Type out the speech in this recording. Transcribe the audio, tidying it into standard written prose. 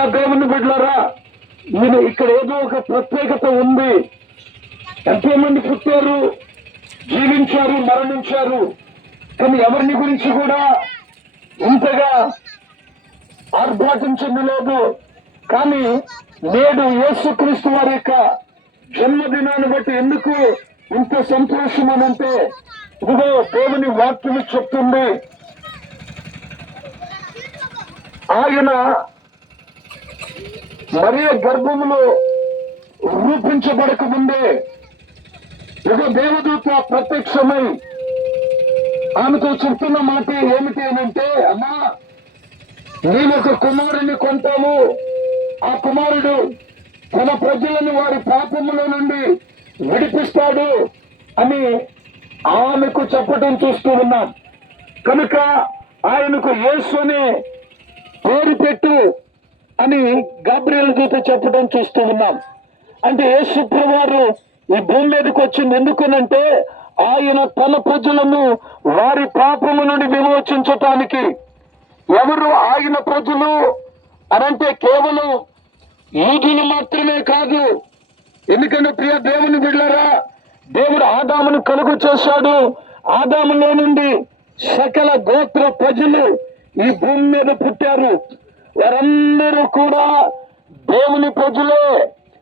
ప్రియా దేవుని బిడ్డలారా, నేను ఇక్కడ ఏదో ఒక ప్రత్యేకత ఉంది. ఎంతో మంది పుట్టారు, జీవించారు, మరణించారు. కానీ ఎవరిని గురించి కూడా ఇంతగా ఆర్భాటం చెందలేదు. కానీ నేడు యేసుక్రీస్తు వారి యొక్క జన్మదినాన్ని బట్టి ఎందుకు ఇంత సంతోషం అనంటే, ఇదిగో దేవుని వాక్యం చెప్తుంది, ఆయన మరియ గర్భములో రూపించబడక ముందే ఇదిగో దేవదూత ప్రత్యక్షమై ఆమెతో చెప్తున్న మాట ఏమిటి అనంటే, అమ్మా నేను ఒక కుమారుని కొంటాము, ఆ కుమారుడు తన ప్రజలను వారి పాపముల నుండి విడిపిస్తాడు అని ఆమెకు చెప్పడం చూస్తూ ఉన్నాం. కనుక ఆయనకు యేసు అనే పేరు పెట్టు అని గాబ్రియేలు దూత చెప్పడం చూస్తూ ఉన్నాం. అంటే యేసు ప్రభువారు ఈ భూమి మీదకి వచ్చింది ఎందుకనంటే, ఆయన తన ప్రజలను వారి పాపము నుండి విమోచించటానికి. ఎవరు ఆయన ప్రజలు అనంటే కేవలం యూదులు మాత్రమే కాదు. ఎందుకంటే ప్రియ దేవుని బిడ్డలారా, దేవుడు ఆదామును కలుగు చేశాడు. ఆదాములో నుండి సకల గోత్ర ప్రజలు ఈ భూమి మీద పుట్టారు. వారందరూ కూడా దేవుని ప్రజలే.